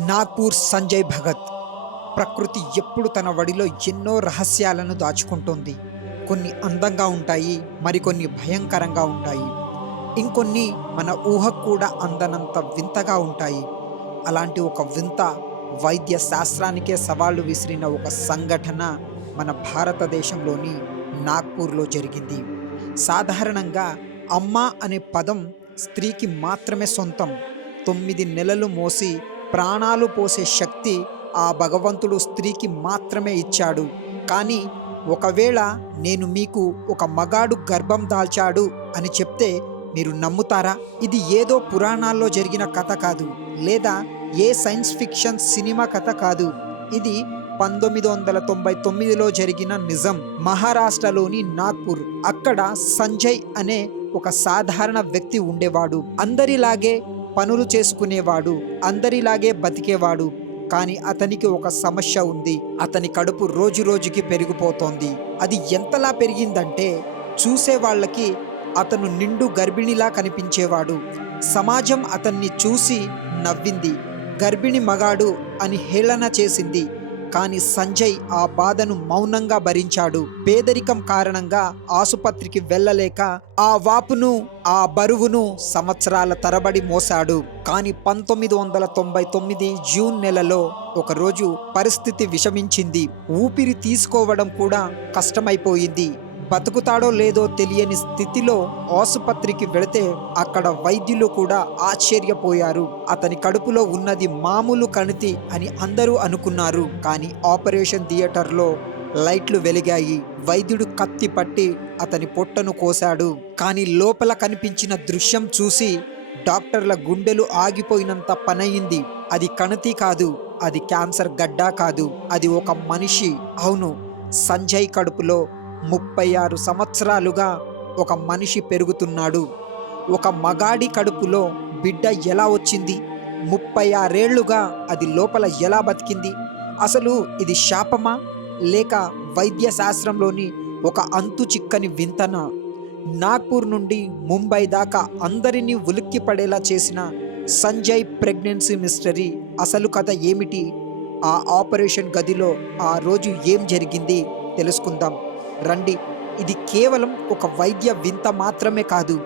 నాగ్పూర్ సంజయ్ భగత్. ప్రకృతి ఎప్పుడు తన వడిలో ఎన్నో రహస్యాలను దాచుకుంటుంది. కొన్ని అందంగా ఉంటాయి మరికొన్ని భయంకరంగా ఉంటాయి. ఇంకొన్ని మన ఊహకు కూడా అందనంత వింతగా ఉంటాయి. అలాంటి ఒక వింత వైద్య శాస్త్రానికే సవాళ్ళు విసిరిన ఒక సంఘటన మన భారతదేశంలోని నాగ్పూర్లో జరిగింది. సాధారణంగా అమ్మ అనే పదం స్త్రీకి మాత్రమే సొంతం. తొమ్మిది నెలలు మోసి ప్రాణాలు పోసే శక్తి ఆ భగవంతుడు స్త్రీకి మాత్రమే ఇచ్చాడు. కానీ ఒకవేళ నేను మీకు ఒక మగాడు గర్భం దాల్చాడు అని చెప్తే మీరు నమ్ముతారా? ఇది ఏదో పురాణాల్లో జరిగిన కథ కాదు లేదా ఏ సైన్స్ ఫిక్షన్ సినిమా కథ కాదు. ఇది పంతొమ్మిది వందల తొంభై తొమ్మిదిలో జరిగిన నిజం. మహారాష్ట్రలోని నాగ్పూర్. అక్కడ సంజయ్ అనే ఒక సాధారణ వ్యక్తి ఉండేవాడు. అందరిలాగే పనులు చేసుకునేవాడు అందరిలాగే బతికేవాడు. కానీ అతనికి ఒక సమస్య ఉంది. అతని కడుపు రోజు రోజుకి పెరిగిపోతోంది. అది ఎంతలా పెరిగిందంటే చూసే వాళ్ళకి అతను నిండు గర్భిణిలా కనిపించేవాడు. సమాజం అతన్ని చూసి నవ్వింది. గర్భిణి మగాడు అని హేళన చేసింది. కానీ సంజయ్ ఆ బాధను మౌనంగా భరించాడు. పేదరికం కారణంగా ఆసుపత్రికి వెళ్ళలేక ఆ వాపును ఆ బరువును సంవత్సరాల తరబడి మోసాడు కానీ పంతొమ్మిది వందల తొంభై తొమ్మిది జూన్ నెలలో ఒకరోజు పరిస్థితి విషమించింది. ఊపిరి తీసుకోవడం కూడా కష్టమైపోయింది. బతుకుతాడో లేదో తెలియని స్థితిలో ఆసుపత్రికి వెళితే అక్కడ వైద్యులు కూడా ఆశ్చర్యపోయారు. అతని కడుపులో ఉన్నది మామూలు కణితి అని అందరూ అనుకున్నారు. కానీ ఆపరేషన్ థియేటర్లో లైట్లు వెలిగాయి. వైద్యుడు కత్తి పట్టి అతని పొట్టను కోశాడు. కానీ లోపల కనిపించిన దృశ్యం చూసి డాక్టర్ల గుండెలు ఆగిపోయినంత పనయింది. అది కణతి కాదు అది క్యాన్సర్ గడ్డా కాదు. అది ఒక మనిషి. అవును సంజయ్ కడుపులో ముప్పై ఆరు సంవత్సరాలుగా ఒక మనిషి పెరుగుతున్నాడు. ఒక మగాడి కడుపులో బిడ్డ ఎలా వచ్చింది? ముప్పై ఆరేళ్ళుగా అది లోపల ఎలా బతికింది? అసలు ఇది శాపమా? లేక వైద్య శాస్త్రంలోని ఒక అంతు చిక్కని వింతన? నాగ్పూర్ నుండి ముంబై దాకా అందరినీ ఉలిక్కి పడేలా చేసిన సంజయ్ ప్రెగ్నెన్సీ మిస్టరీ అసలు కథ ఏమిటి? ఆ ఆపరేషన్ గదిలో ఆ రోజు ఏం జరిగింది? తెలుసుకుందాం. రండి. ఇది కేవలం ఒక వైద్య వింత మాత్రమే కాదు.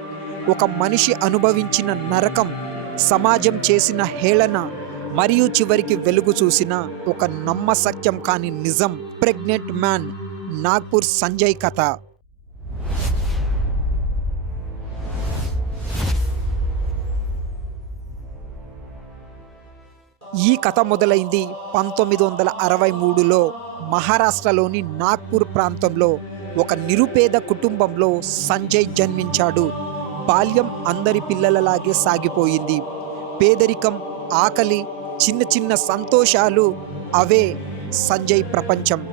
ఒక మనిషి అనుభవించిన నరకం సమాజం చేసిన హేళన మరియు చివరికి వెలుగు చూసిన ఒక నమ్మసత్యం కాని నిజం. ప్రెగ్నెంట్ మ్యాన్ నాగ్పూర్ సంజయ్ కథ. ఈ కథ మొదలైంది పంతొమ్మిది వందల అరవై మూడులో. మహారాష్ట్రలోని నాగ్పూర్ ప్రాంతంలో ఒక నిరుపేద కుటుంబంలో సంజయ్ జన్మించాడు. బాల్యం అందరి పిల్లలలాగే సాగిపోయింది. పేదరికం ఆకలి చిన్న చిన్న సంతోషాలు అవే సంజయ్ ప్రపంచం.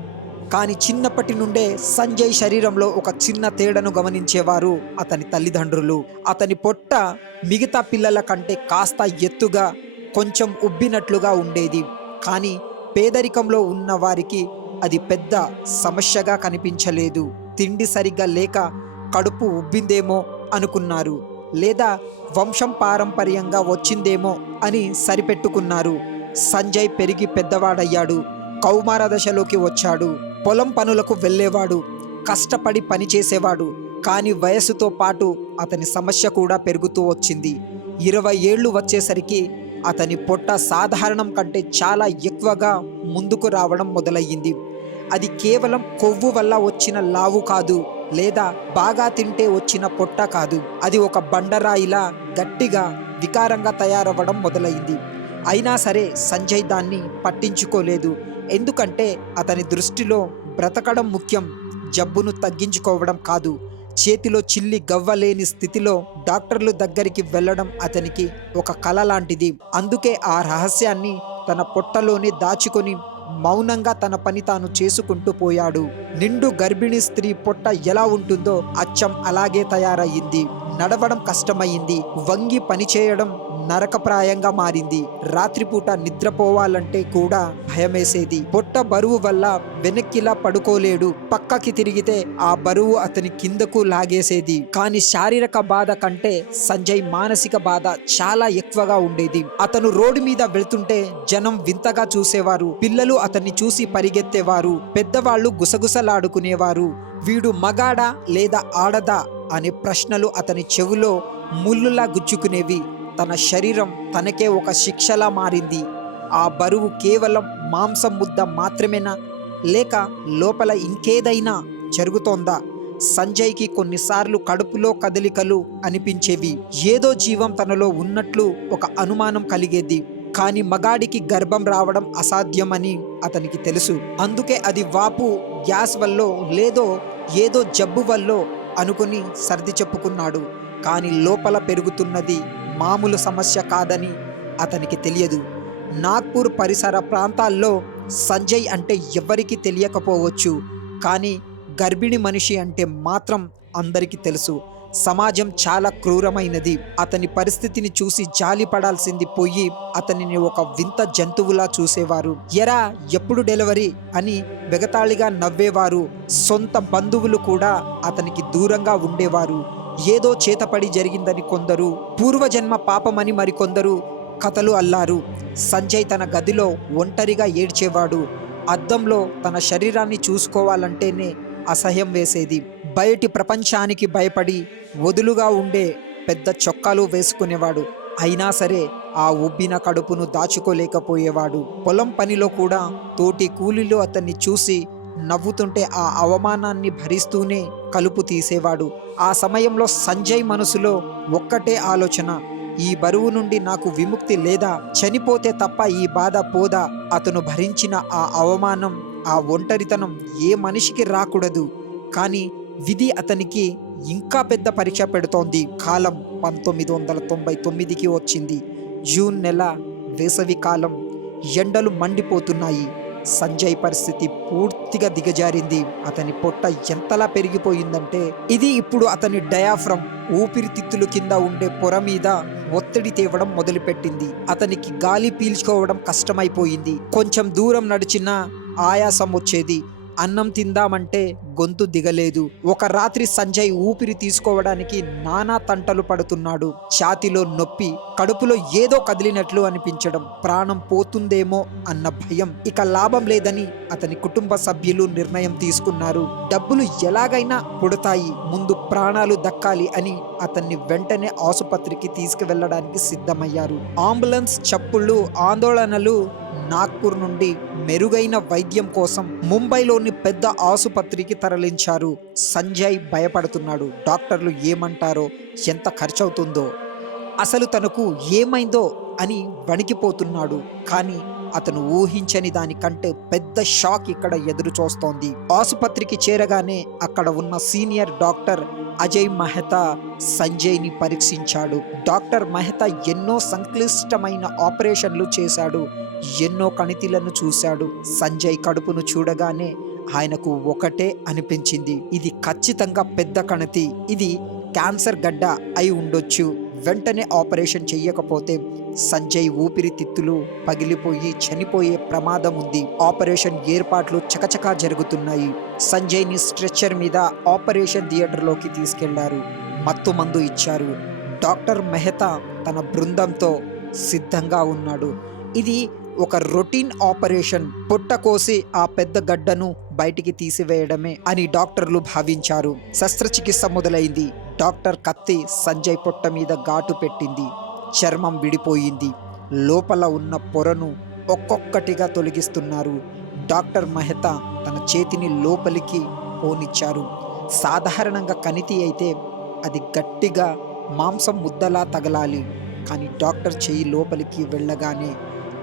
కానీ చిన్నప్పటి నుండే సంజయ్ శరీరంలో ఒక చిన్న తేడను గమనించేవారు అతని తల్లిదండ్రులు. అతని పొట్ట మిగతా పిల్లల కంటే కాస్త ఎత్తుగా కొంచెం ఉబ్బినట్లుగా ఉండేది. కానీ పేదరికంలో ఉన్న వారికి అది పెద్ద సమస్యగా కనిపించలేదు. తిండి సరిగ్గా లేక కడుపు ఉబ్బిందేమో అనుకున్నారు. లేదా వంశం పారంపర్యంగా వచ్చిందేమో అని సరిపెట్టుకున్నారు. సంజయ్ పెరిగి పెద్దవాడయ్యాడు. కౌమార దశలోకి వచ్చాడు. పొలం పనులకు వెళ్ళేవాడు. కష్టపడి పనిచేసేవాడు కానీ వయసుతో పాటు అతని సమస్య కూడా పెరుగుతూ వచ్చింది. ఇరవై ఏళ్ళు వచ్చేసరికి అతని పొట్ట సాధారణం కంటే చాలా ఎక్కువగా ముందుకు రావడం మొదలయ్యింది. అది కేవలం కొవ్వు వల్ల వచ్చిన లావు కాదు లేదా బాగా తింటే వచ్చిన పొట్ట కాదు. అది ఒక బండరాయిలా గట్టిగా వికారంగా తయారవ్వడం మొదలైంది అయినా సరే సంజయ్ దాన్ని పట్టించుకోలేదు. ఎందుకంటే అతని దృష్టిలో బ్రతకడం ముఖ్యం జబ్బును తగ్గించుకోవడం కాదు. చేతిలో చిల్లి గవ్వలేని స్థితిలో డాక్టర్లు దగ్గరికి వెళ్ళడం అతనికి ఒక కళ లాంటిది. అందుకే ఆ రహస్యాన్ని తన పొట్టలోనే దాచుకొని మౌనంగా తన పని తాను చేసుకుంటూ పోయాడు. నిండు గర్భిణీ స్త్రీ పొట్ట ఎలా ఉంటుందో అచ్చం అలాగే తయారయ్యింది. నడవడం కష్టమయ్యింది. వంగి పనిచేయడం నరకప్రాయంగా మారింది. రాత్రిపూట నిద్రపోవాలంటే కూడా భయమేసేది. పొట్ట బరువు వల్ల వెనక్కిలా పడుకోలేడు. పక్కకి తిరిగితే ఆ బరువు అతని కిందకు లాగేసేది. కానీ శారీరక బాధ కంటే సంజయ్ మానసిక బాధ చాలా ఎక్కువగా ఉండేది. అతను రోడ్డు మీద వెళ్తుంటే జనం వింతగా చూసేవారు. పిల్లలు అతన్ని చూసి పరిగెత్తేవారు. పెద్దవాళ్ళు గుసగుసలాడుకునేవారు. వీడు మగాడా లేదా ఆడదా అనే ప్రశ్నలు అతని చెవిలో ముళ్ళులా గుచ్చుకునేవి. తన శరీరం తనకే ఒక శిక్షలా మారింది. ఆ బరువు కేవలం మాంసం ముద్ద మాత్రమేనా? లేక లోపల ఇంకేదైనా జరుగుతోందా? సంజయ్కి కొన్నిసార్లు కడుపులో కదలికలు అనిపించేవి. ఏదో జీవం తనలో ఉన్నట్లు ఒక అనుమానం కలిగేది. కానీ మగాడికి గర్భం రావడం అసాధ్యమని అతనికి తెలుసు. అందుకే అది వాపు గ్యాస్ వల్లో లేదో ఏదో జబ్బు వల్లో అనుకుని సర్ది చెప్పుకున్నాడు. కానీ లోపల పెరుగుతున్నది మామూలు సమస్య కాదని అతనికి తెలియదు. నాగ్పూర్ పరిసర ప్రాంతాల్లో సంజయ్ అంటే ఎవ్వరికీ తెలియకపోవచ్చు. కానీ గర్భిణి మనిషి అంటే మాత్రం అందరికీ తెలుసు. సమాజం చాలా క్రూరమైనది. అతని పరిస్థితిని చూసి జాలి పడాల్సింది పోయి అతనిని ఒక వింత జంతువులా చూసేవారు. ఎరా ఎప్పుడు డెలివరీ? అని వెగతాళిగా నవ్వేవారు. సొంత బంధువులు కూడా అతనికి దూరంగా ఉండేవారు. ఏదో చేతపడి జరిగిందని కొందరు పూర్వజన్మ పాపమని మరికొందరు కథలు అల్లారు. సంజయ్ తన గదిలో ఒంటరిగా ఏడ్చేవాడు. అద్దంలో తన శరీరాన్ని చూసుకోవాలంటేనే అసహ్యం వేసేది. బయటి ప్రపంచానికి భయపడి వదులుగా ఉండే పెద్ద చొక్కాలు వేసుకునేవాడు. అయినా సరే ఆ ఉబ్బిన కడుపును దాచుకోలేకపోయేవాడు. పొలం పనిలో కూడా తోటి కూలీలు అతన్ని చూసి నవ్వుతుంటే ఆ అవమానాన్ని భరిస్తూనే కలుపు తీసేవాడు. ఆ సమయంలో సంజయ్ మనసులో ఒక్కటే ఆలోచన ఈ బరువు నుండి నాకు విముక్తి లేదా చనిపోతే తప్ప ఈ బాధ పోదా? అతను భరించిన ఆ అవమానం ఆ ఒంటరితనం ఏ మనిషికి రాకూడదు. కానీ విధి అతనికి ఇంకా పెద్ద పరీక్ష పెడుతోంది. కాలం పంతొమ్మిది వందల తొంభై తొమ్మిదికి వచ్చింది. జూన్ నెల వేసవి కాలం ఎండలు మండిపోతున్నాయి. సంజయ్ పరిస్థితి పూర్తిగా దిగజారింది. అతని పొట్ట ఎంతలా పెరిగిపోయిందంటే ఇది ఇప్పుడు అతని డయాఫ్రమ్. ఊపిరితిత్తులు కింద ఉండే పొర మీద ఒత్తిడి తేవడం మొదలుపెట్టింది. అతనికి గాలి పీల్చుకోవడం కష్టమైపోయింది. కొంచెం దూరం నడిచినా ఆయాసం వచ్చేది. అన్నం తిందామంటే గొంతు దిగలేదు. ఒక రాత్రి సంజయ్ ఊపిరి తీసుకోవడానికి నానా తంటలు పడుతున్నాడు. ఛాతిలో నొప్పి కడుపులో ఏదో కదిలినట్లు అనిపించడం ప్రాణం పోతుందేమో అన్న భయం. ఇక లాభం లేదని అతని కుటుంబ సభ్యులు నిర్ణయం తీసుకున్నారు. డబ్బులు ఎలాగైనా పుడతాయి ముందు ప్రాణాలు దక్కాలి అని అతన్ని వెంటనే ఆసుపత్రికి తీసుకువెళ్ళడానికి సిద్ధమయ్యారు. అంబులెన్స్ చప్పుళ్ళు ఆందోళనలు నాగ్పూర్ నుండి మెరుగైన వైద్యం కోసం ముంబైలోని పెద్ద ఆసుపత్రికి తరలించారు. సంజయ్ భయపడుతున్నాడు. డాక్టర్లు ఏమంటారో ఎంత ఖర్చవుతుందో. అసలు తనకు ఏమైందో అని వణికిపోతున్నాడు. కానీ అతను ఊహించని దానికంటే పెద్ద షాక్ ఇక్కడ ఎదురు చూస్తోంది ఆసుపత్రికి చేరగానే అక్కడ ఉన్న సీనియర్ డాక్టర్ అజయ్ మెహతా సంజయ్ని పరీక్షించాడు. డాక్టర్ మెహతా ఎన్నో సంక్లిష్టమైన ఆపరేషన్లు చేశాడు. ఎన్నో కణితిలను చూశాడు. సంజయ్ కడుపును చూడగానే ఆయనకు ఒకటే అనిపించింది. ఇది ఖచ్చితంగా పెద్ద కణితి. ఇది క్యాన్సర్ గడ్డ అయి ఉండొచ్చు. వెంటనే ఆపరేషన్ చేయకపోతే సంజయ్ ఊపిరితిత్తులు పగిలిపోయి చనిపోయే ప్రమాదం ఉంది. ఆపరేషన్ ఏర్పాట్లు చకచకా జరుగుతున్నాయి. సంజయ్ని స్ట్రెచ్చర్ మీద ఆపరేషన్ థియేటర్లోకి తీసుకెళ్ళారు. మత్తు మందు ఇచ్చారు. డాక్టర్ మెహతా తన బృందంతో సిద్ధంగా ఉన్నాడు. ఇది ఒక రొటీన్ ఆపరేషన్. పొట్ట కోసి ఆ పెద్ద గడ్డను బయటికి తీసివేయడమే అని డాక్టర్లు భావించారు. శస్త్రచికిత్స మొదలైంది. డాక్టర్ కత్తి సంజయ్ పొట్ట మీద ఘాటు పెట్టింది. చర్మం విడిపోయింది. లోపల ఉన్న పొరను ఒక్కొక్కటిగా తొలగిస్తున్నారు. డాక్టర్ మెహతా తన చేతిని లోపలికి పోనిచ్చారు. సాధారణంగా కణితి అయితే అది గట్టిగా మాంసం ముద్దలా తగలాలి. కానీ డాక్టర్ చేయి లోపలికి వెళ్ళగానే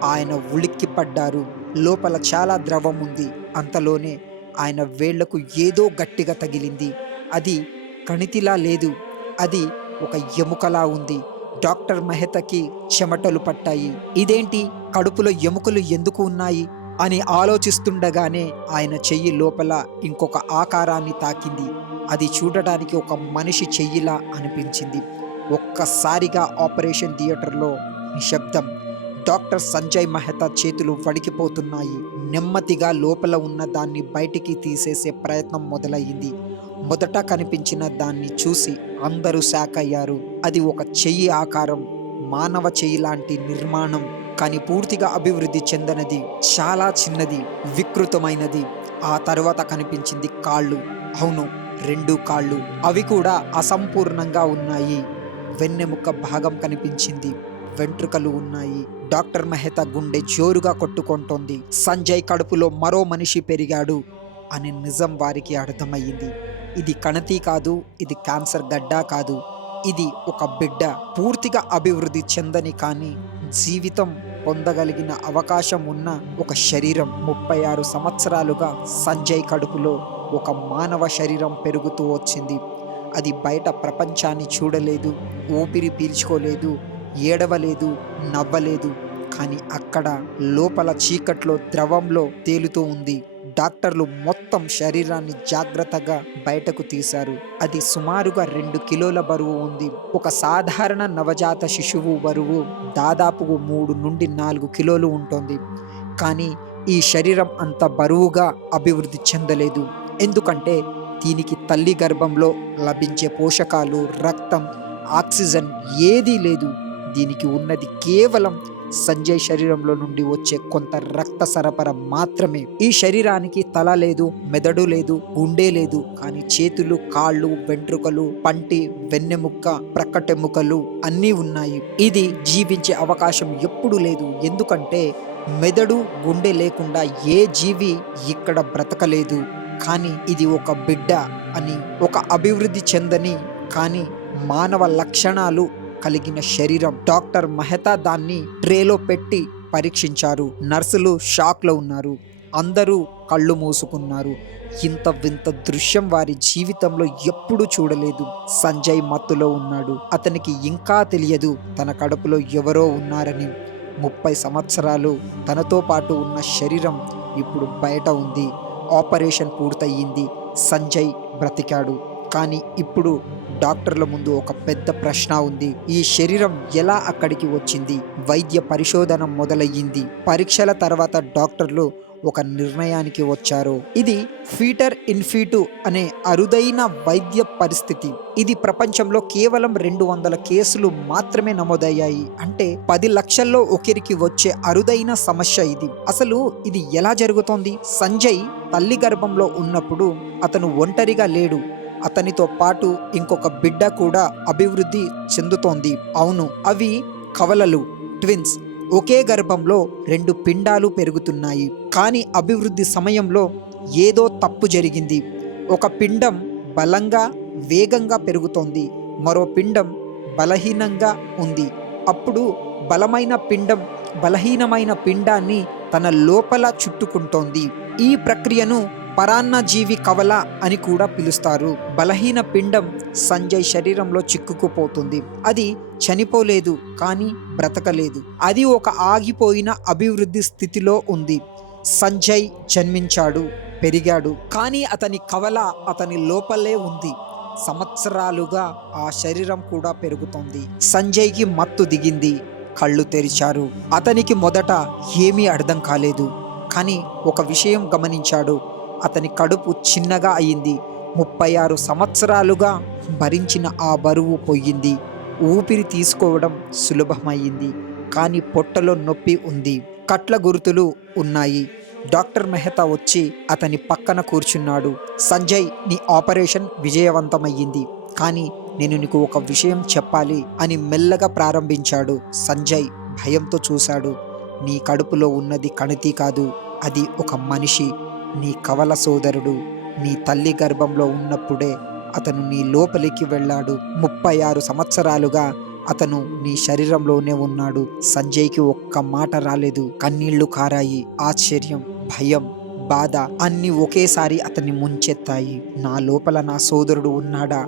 ఆయన ఉలిక్కి పడ్డారు లోపల చాలా ద్రవం ఉంది. అంతలోనే ఆయన వేళ్ళకు ఏదో గట్టిగా తగిలింది. అది కణితిలా లేదు. అది ఒక ఎముకలా ఉంది. డాక్టర్ మెహతకి చెమటలు పట్టాయి. ఇదేంటి? కడుపులో ఎముకలు ఎందుకు ఉన్నాయి? అని ఆలోచిస్తుండగానే ఆయన చెయ్యి లోపల ఇంకొక ఆకారాన్ని తాకింది. అది చూడటానికి ఒక మనిషి చెయ్యిలా అనిపించింది. ఒక్కసారిగా ఆపరేషన్ థియేటర్లో నిశ్శబ్దం డాక్టర్ సంజయ్ మెహతా చేతులు వణికిపోతున్నాయి. నెమ్మదిగా లోపల ఉన్న దాన్ని బయటికి తీసేసే ప్రయత్నం మొదలయ్యింది. మొదట కనిపించిన దాన్ని చూసి అందరూ శాక్ అయ్యారు అది ఒక చెయ్యి ఆకారం మానవ చెయ్యి లాంటి నిర్మాణం కానీ పూర్తిగా అభివృద్ధి చెందనది చాలా చిన్నది వికృతమైనది. ఆ తర్వాత కనిపించింది కాళ్ళు. అవును రెండు కాళ్ళు. అవి కూడా అసంపూర్ణంగా ఉన్నాయి. వెన్నెముక భాగం కనిపించింది. వెంట్రుకలు ఉన్నాయి. డాక్టర్ మెహతా గుండె జోరుగా కొట్టుకుంటోంది. సంజయ్ కడుపులో మరో మనిషి పెరిగాడు అనే నిజం వారికి అర్థమయ్యింది. ఇది కణతి కాదు ఇది క్యాన్సర్ గడ్డ కాదు. ఇది ఒక బిడ్డ పూర్తిగా అభివృద్ధి చెందని కానీ జీవితం పొందగలిగిన అవకాశం ఉన్న ఒక శరీరం ముప్పై ఆరు సంవత్సరాలుగా సంజయ్ కడుపులో ఒక మానవ శరీరం పెరుగుతూ వచ్చింది. అది బయట ప్రపంచాన్ని చూడలేదు ఊపిరి పీల్చుకోలేదు ఏడవలేదు నవ్వలేదు. కానీ అక్కడ లోపల చీకట్లో ద్రవంలో తేలుతూ ఉంది. డాక్టర్లు మొత్తం శరీరాన్ని జాగ్రత్తగా బయటకు తీశారు. అది సుమారుగా రెండు కిలోల బరువు ఉంది. ఒక సాధారణ నవజాత శిశువు బరువు దాదాపు మూడు నుండి నాలుగు కిలోలు ఉంటుంది. కానీ ఈ శరీరం అంత బరువుగా అభివృద్ధి చెందలేదు. ఎందుకంటే దీనికి తల్లి గర్భంలో లభించే పోషకాలు రక్తం ఆక్సిజన్ ఏదీ లేదు. దీనికి ఉన్నది కేవలం సంజయ్ శరీరంలో నుండి వచ్చే కొంత రక్త సరఫరా మాత్రమే. ఈ శరీరానికి తల లేదు మెదడు లేదు గుండె లేదు కానీ చేతులు కాళ్ళు వెంట్రుకలు పంటి వెన్నెముక్క ప్రక్కటెముకలు అన్నీ ఉన్నాయి. ఇది జీవించే అవకాశం ఎప్పుడు లేదు. ఎందుకంటే మెదడు గుండె లేకుండా ఏ జీవి ఇక్కడ బ్రతకలేదు. కానీ ఇది ఒక బిడ్డ అని ఒక అభివృద్ధి చెందని కానీ మానవ లక్షణాలు కలిగిన శరీరం. డాక్టర్ మెహతా దాన్ని ట్రేలో పెట్టి పరీక్షించారు. నర్సులు షాక్లో ఉన్నారు. అందరూ కళ్ళు మూసుకున్నారు. ఇంత వింత దృశ్యం వారి జీవితంలో ఎప్పుడూ చూడలేదు. సంజయ్ మత్తులో ఉన్నాడు. అతనికి ఇంకా తెలియదు తన కడుపులో ఎవరో ఉన్నారని. ముప్పై సంవత్సరాలు తనతో పాటు ఉన్న శరీరం ఇప్పుడు బయట ఉంది. ఆపరేషన్ పూర్తయింది. సంజయ్ బ్రతికాడు. కానీ ఇప్పుడు డాక్టర్ల ముందు ఒక పెద్ద ప్రశ్న ఉంది. ఈ శరీరం ఎలా అక్కడికి వచ్చింది? వైద్య పరిశోధన మొదలయ్యింది. పరీక్షల తర్వాత డాక్టర్లు ఒక నిర్ణయానికి వచ్చారు. ఇది ఫీటర్ ఇన్ఫీటు అనే అరుదైన వైద్య పరిస్థితి. ఇది ప్రపంచంలో కేవలం రెండు వందల కేసులు మాత్రమే నమోదయ్యాయి. అంటే పది లక్షల్లో ఒకరికి వచ్చే అరుదైన సమస్య ఇది. అసలు ఇది ఎలా జరుగుతోంది? సంజయ్ తల్లి గర్భంలో ఉన్నప్పుడు అతను ఒంటరిగా లేడు. అతనితో పాటు ఇంకొక బిడ్డ కూడా అభివృద్ధి చెందుతోంది. అవును అవి కవలలు ట్విన్స్. ఒకే గర్భంలో రెండు పిండాలు పెరుగుతున్నాయి. కానీ అభివృద్ధి సమయంలో ఏదో తప్పు జరిగింది. ఒక పిండం బలంగా వేగంగా పెరుగుతోంది. మరో పిండం బలహీనంగా ఉంది. అప్పుడు బలమైన పిండం బలహీనమైన పిండాన్ని తన లోపల చుట్టుకుంటోంది. ఈ ప్రక్రియను పరాన్నజీవి కవల అని కూడా పిలుస్తారు. బలహీన పిండం సంజయ్ శరీరంలో చిక్కుకుపోతుంది. అది చనిపోలేదు కానీ బ్రతకలేదు. అది ఒక ఆగిపోయిన అభివృద్ధి స్థితిలో ఉంది. సంజయ్ జన్మించాడు పెరిగాడు కానీ అతని కవల అతని లోపలే ఉంది. సంవత్సరాలుగా ఆ శరీరం కూడా పెరుగుతోంది. సంజయ్కి మత్తు దిగింది కళ్ళు తెరిచారు. అతనికి మొదట ఏమీ అర్థం కాలేదు. కానీ ఒక విషయం గమనించాడు. అతని కడుపు చిన్నగా అయింది. ముప్పై ఆరు సంవత్సరాలుగా భరించిన ఆ బరువు పోయింది. ఊపిరి తీసుకోవడం సులభమయ్యింది కానీ పొట్టలో నొప్పి ఉంది. కట్ల గుర్తులు ఉన్నాయి. డాక్టర్ మెహతా వచ్చి అతని పక్కన కూర్చున్నాడు. సంజయ్ నీ ఆపరేషన్ విజయవంతమయ్యింది. కానీ నేను నీకు ఒక విషయం చెప్పాలి అని మెల్లగా ప్రారంభించాడు. సంజయ్ భయంతో చూశాడు. నీ కడుపులో ఉన్నది కణితి కాదు. అది ఒక మనిషి. నీ కవల సోదరుడు నీ తల్లి గర్భంలో ఉన్నప్పుడే అతను నీ లోపలికి వెళ్ళాడు. ముప్పై ఆరు సంవత్సరాలుగా అతను నీ శరీరంలోనే ఉన్నాడు. సంజయ్కి ఒక్క మాట రాలేదు. కన్నీళ్ళు కారాయి. ఆశ్చర్యం భయం బాధ అన్ని ఒకేసారి అతన్ని ముంచెత్తాయి. నా లోపల నా సోదరుడు ఉన్నాడా?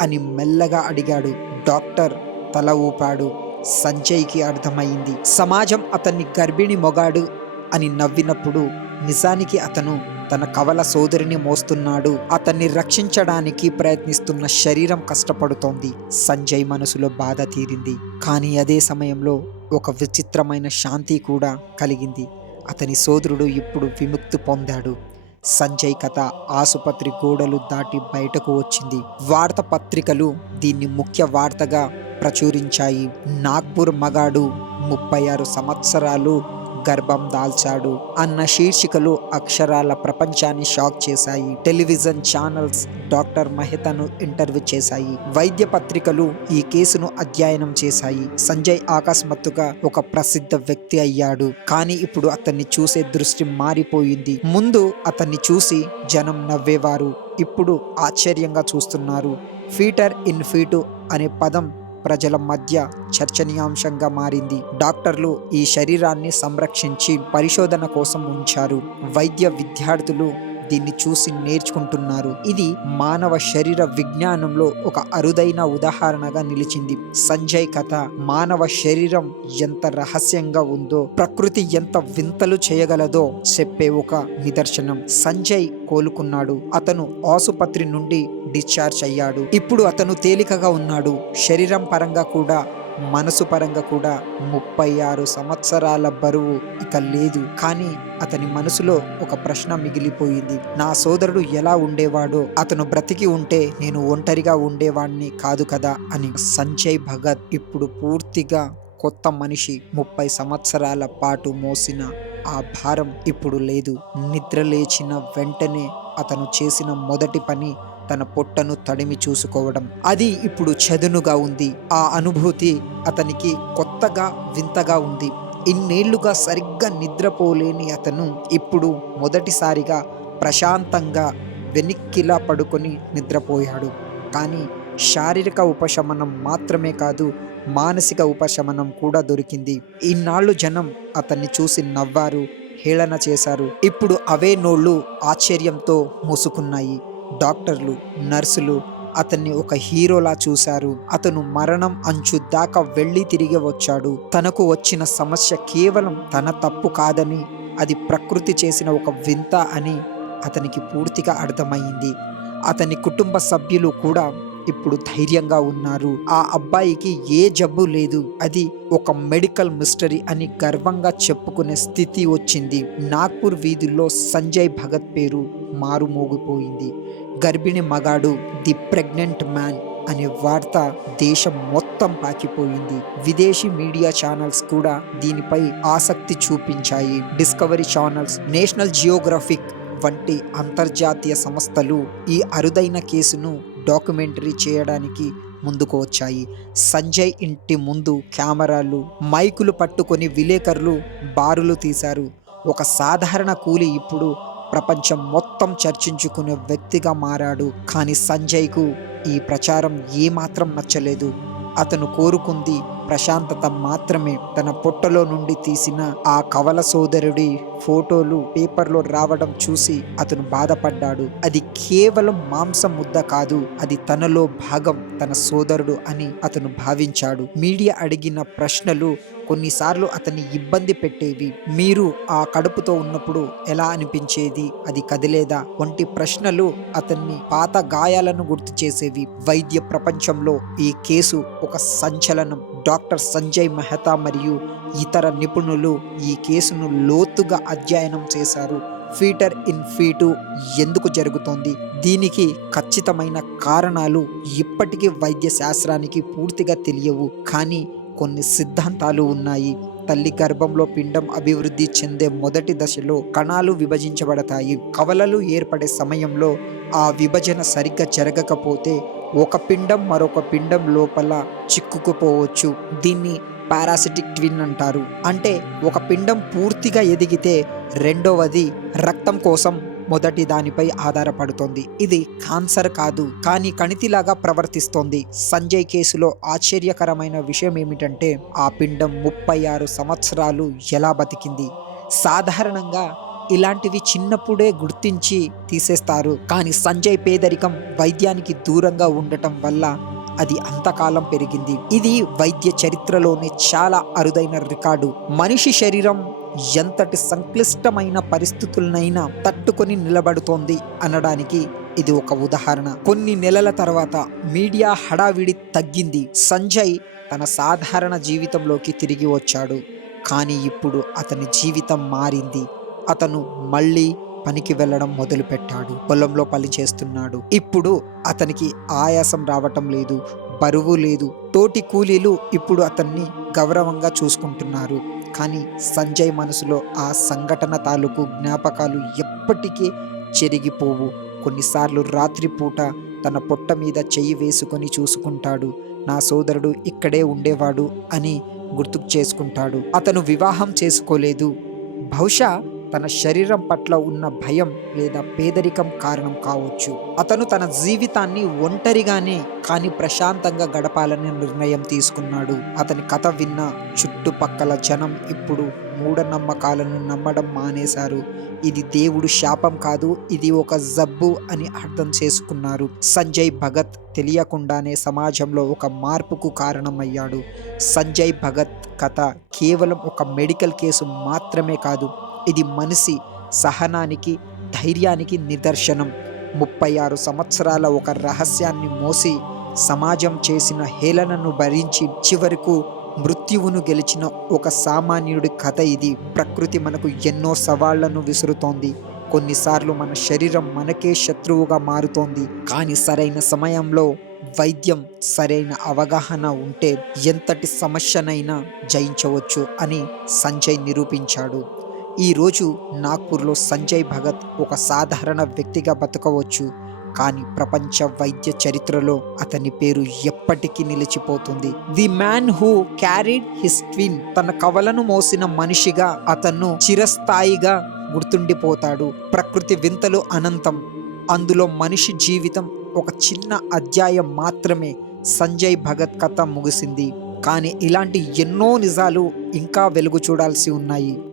అని మెల్లగా అడిగాడు. డాక్టర్ తల ఊపాడు. సంజయ్కి అర్థమైంది. సమాజం అతన్ని గర్భిణి మొగాడు అని నవ్వినప్పుడు నిజానికి అతను తన కవల సోదరిని మోస్తున్నాడు. అతన్ని రక్షించడానికి ప్రయత్నిస్తున్న శరీరం కష్టపడుతోంది. సంజయ్ మనసులో బాధ తీరింది. కానీ అదే సమయంలో ఒక విచిత్రమైన శాంతి కూడా కలిగింది. అతని సోదరుడు ఇప్పుడు విముక్తి పొందాడు. సంజయ్ కథ ఆసుపత్రి గోడలు దాటి బయటకు వచ్చింది. వార్తాపత్రికలు దీన్ని ముఖ్య వార్తగా ప్రచురించాయి. నాగ్పూర్ మగాడు ముప్పై ఆరు సంవత్సరాలు గర్భం దాల్చాడు అన్న శీర్షికలు అక్షరాల ప్రపంచాన్ని షాక్ చేశాయి. టెలివిజన్ ఛానల్స్ డాక్టర్ మహితను ఇంటర్వ్యూ చేశాయి. వైద్య పత్రికలు ఈ కేసును అధ్యయనం చేశాయి. సంజయ్ ఆకస్మాత్తుగా ఒక ప్రసిద్ధ వ్యక్తి అయ్యాడు. కానీ ఇప్పుడు అతన్ని చూసే దృష్టి మారిపోయింది. ముందు అతన్ని చూసి జనం నవ్వేవారు. ఇప్పుడు ఆశ్చర్యంగా చూస్తున్నారు. ఫీటర్ ఇన్ ఫీటు అనే పదం ప్రజల మధ్య చర్చనీయాంశంగా మారింది. డాక్టర్లు ఈ శరీరాన్ని సంరక్షించి పరిశోధన కోసం ఉంచారు. వైద్య విద్యార్థులు దీన్ని చూసి నేర్చుకుంటున్నారు. ఇది మానవ శరీర విజ్ఞానంలో ఒక అరుదైన ఉదాహరణగా నిలిచింది. సంజయ్ కథ మానవ శరీరం ఎంత రహస్యంగా ఉందో ప్రకృతి ఎంత వింతలు చేయగలదో చెప్పే ఒక నిదర్శనం. సంజయ్ కోలుకున్నాడు. అతను ఆసుపత్రి నుండి డిశ్చార్జ్ అయ్యాడు. ఇప్పుడు అతను తేలికగా ఉన్నాడు. శరీరం పరంగా కూడా మనసు పరంగా కూడా ముప్పై ఆరు సంవత్సరాల బరువు ఇక లేదు. కానీ అతని మనసులో ఒక ప్రశ్న మిగిలిపోయింది. నా సోదరుడు ఎలా ఉండేవాడో అతను బ్రతికి ఉంటే నేను ఒంటరిగా ఉండేవాణ్ణి కాదు కదా అని. సంజయ్ భగత్ ఇప్పుడు పూర్తిగా కొత్త మనిషి ముప్పై సంవత్సరాల పాటు మోసిన ఆ భారం ఇప్పుడు లేదు. నిద్ర లేచిన వెంటనే అతను చేసిన మొదటి పని తన పొట్టను తడిమి చూసుకోవడం. అది ఇప్పుడు చదునుగా ఉంది. ఆ అనుభూతి అతనికి కొత్తగా వింతగా ఉంది. ఇన్నేళ్ళుగా సరిగ్గా నిద్రపోలేని అతను ఇప్పుడు మొదటిసారిగా ప్రశాంతంగా వెనిక్కిలా పడుకొని నిద్రపోయాడు. కానీ శారీరక ఉపశమనం మాత్రమే కాదు మానసిక ఉపశమనం కూడా దొరికింది. ఇన్నాళ్ళు జనం అతన్ని చూసి నవ్వారు హేళన చేశారు. ఇప్పుడు అవే నోళ్ళు ఆశ్చర్యంతో మూసుకున్నాయి. డాక్టర్లు నర్సులు అతన్ని ఒక హీరోలా చూశారు. అతను మరణం అంచు దాకా వెళ్ళి తిరిగి వచ్చాడు. తనకు వచ్చిన సమస్య కేవలం తన తప్పు కాదని అది ప్రకృతి చేసిన ఒక వింత అని అతనికి పూర్తిగా అర్థమైంది. అతని కుటుంబ సభ్యులు కూడా ఇప్పుడు ధైర్యంగా ఉన్నారు. ఆ అబ్బాయికి ఏ జబ్బు లేదు. అది ఒక మెడికల్ మిస్టరీ అని గర్వంగా చెప్పుకునే స్థితి వచ్చింది. నాగ్పూర్ వీధుల్లో సంజయ్ భగత్ పేరు మారుమోగిపోయింది. గర్భిణి మగాడు ది ప్రెగ్నెంట్ మ్యాన్ అనే వార్త దేశం మొత్తం పాకిపోయింది. విదేశీ మీడియా ఛానల్స్ కూడా దీనిపై ఆసక్తి చూపించాయి. డిస్కవరీ ఛానల్స్ నేషనల్ జియోగ్రఫిక్ వంటి అంతర్జాతీయ సంస్థలు ఈ అరుదైన కేసును డాక్యుమెంటరీ చేయడానికి ముందుకు వచ్చాయి. సంజయ్ ఇంటి ముందు కెమెరాలు మైకులు పట్టుకొని విలేకరులు బారులు తీశారు. ఒక సాధారణ కూలి ఇప్పుడు ప్రపంచం మొత్తం చర్చించుకునే వ్యక్తిగా మారాడు. కానీ సంజయ్కు ఈ ప్రచారం ఏమాత్రం నచ్చలేదు. అతను కోరుకుంది ప్రశాంతత మాత్రమే. తన పొట్టలో నుండి తీసిన ఆ కవల సోదరుడి ఫోటోలు పేపర్లో రావడం చూసి అతను బాధపడ్డాడు. అది కేవలం మాంసం ముద్ద కాదు అది తనలో భాగం తన సోదరుడు అని అతను భావించాడు. మీడియా అడిగిన ప్రశ్నలు కొన్నిసార్లు అతన్ని ఇబ్బంది పెట్టేవి. మీరు ఆ కడుపుతో ఉన్నప్పుడు ఎలా అనిపించేది? అది కదిలేదా? వంటి ప్రశ్నలు అతన్ని పాత గాయాలను గుర్తు చేసేవి. వైద్య ప్రపంచంలో ఈ కేసు ఒక సంచలనం. డాక్టర్ సంజయ్ మెహతా మరియు ఇతర నిపుణులు ఈ కేసును లోతుగా అధ్యయనం చేశారు. ఫీటర్ ఇన్ ఫీటు ఎందుకు జరుగుతోంది? దీనికి ఖచ్చితమైన కారణాలు ఇప్పటికీ వైద్య శాస్త్రానికి పూర్తిగా తెలియవు. కానీ కొన్ని సిద్ధాంతాలు ఉన్నాయి. తల్లి గర్భంలో పిండం అభివృద్ధి చెందే మొదటి దశలో కణాలు విభజించబడతాయి. కవలలు ఏర్పడే సమయంలో ఆ విభజన సరిగ్గా జరగకపోతే ఒక పిండం మరొక పిండం లోపల చిక్కుకుపోవచ్చు. దీన్ని పారాసిటిక్ ట్విన్ అంటారు. అంటే ఒక పిండం పూర్తిగా ఎదిగితే రెండవది రక్తం కోసం మొదటి దానిపై ఆధారపడుతోంది. ఇది కాన్సర్ కాదు కానీ కణితిలాగా ప్రవర్తిస్తోంది. సంజయ్ కేసులో ఆశ్చర్యకరమైన విషయం ఏమిటంటే ఆ పిండం ముప్పై ఆరు సంవత్సరాలు ఎలా బతికింది? సాధారణంగా ఇలాంటివి చిన్నప్పుడే గుర్తించి తీసేస్తారు కానీ సంజయ్ పేదరికం వైద్యానికి దూరంగా ఉండటం వల్ల అది అంతకాలం పెరిగింది. ఇది వైద్య చరిత్రలోనే చాలా అరుదైన రికార్డు. మనిషి శరీరం ఎంతటి సంక్లిష్టమైన పరిస్థితులనైనా తట్టుకొని నిలబడుతోంది అనడానికి ఇది ఒక ఉదాహరణ. కొన్ని నెలల తర్వాత మీడియా హడావిడి తగ్గింది. సంజయ్ తన సాధారణ జీవితంలోకి తిరిగి వచ్చాడు. కానీ ఇప్పుడు అతని జీవితం మారింది. అతను మళ్ళీ పనికి వెళ్ళడం మొదలుపెట్టాడు. పొలంలో పని చేస్తున్నాడు. ఇప్పుడు అతనికి ఆయాసం రావటం లేదు బరువు లేదు. తోటి కూలీలు ఇప్పుడు అతన్ని గౌరవంగా చూసుకుంటున్నారు. కానీ సంజయ్ మనసులో ఆ సంఘటన తాలూకు జ్ఞాపకాలు ఎప్పటికీ చెరిగిపోవు. కొన్నిసార్లు రాత్రిపూట తన పొట్ట మీద చెయ్యి వేసుకొని చూసుకుంటాడు. నా సోదరుడు ఇక్కడే ఉండేవాడు అని గుర్తుకు చేసుకుంటాడు. అతను వివాహం చేసుకోలేదు. బహుశా తన శరీరం పట్ల ఉన్న భయం లేదా పేదరికం కారణం కావచ్చు. అతను తన జీవితాన్ని ఒంటరిగానే కానీ ప్రశాంతంగా గడపాలని నిర్ణయం తీసుకున్నాడు. అతని కథ విన్న చుట్టుపక్కల జనం ఇప్పుడు మూఢనమ్మకాలను నమ్మడం మానేశారు. ఇది దేవుడు శాపం కాదు ఇది ఒక జబ్బు అని అర్థం చేసుకున్నారు. సంజయ్ భగత్ తెలియకుండానే సమాజంలో ఒక మార్పుకు కారణమయ్యాడు. సంజయ్ భగత్ కథ కేవలం ఒక మెడికల్ కేసు మాత్రమే కాదు ఇది మనిషి సహనానికి ధైర్యానికి నిదర్శనం. ముప్పై ఆరు సంవత్సరాల ఒక రహస్యాన్ని మోసి సమాజం చేసిన హేళనను భరించి చివరకు మృత్యువును గెలిచిన ఒక సామాన్యుడి కథ ఇది. ప్రకృతి మనకు ఎన్నో సవాళ్ళను విసురుతోంది. కొన్నిసార్లు మన శరీరం మనకే శత్రువుగా మారుతోంది. కానీ సరైన సమయంలో వైద్యం సరైన అవగాహన ఉంటే ఎంతటి సమస్యనైనా జయించవచ్చు అని సంజయ్ నిరూపించాడు. ఈరోజు నాగ్పూర్లో సంజయ్ భగత్ ఒక సాధారణ వ్యక్తిగా బతకవచ్చు. కానీ ప్రపంచ వైద్య చరిత్రలో అతని పేరు ఎప్పటికీ నిలిచిపోతుంది. The man who carried his twin తన కవలను మోసిన మనిషిగా అతను చిరస్థాయిగా గుర్తుండిపోతాడు. ప్రకృతి వింతలు అనంతం. అందులో మనిషి జీవితం ఒక చిన్న అధ్యాయం మాత్రమే సంజయ్ భగత్ కథ ముగిసింది. కానీ ఇలాంటి ఎన్నో నిజాలు ఇంకా వెలుగు చూడాల్సి ఉన్నాయి.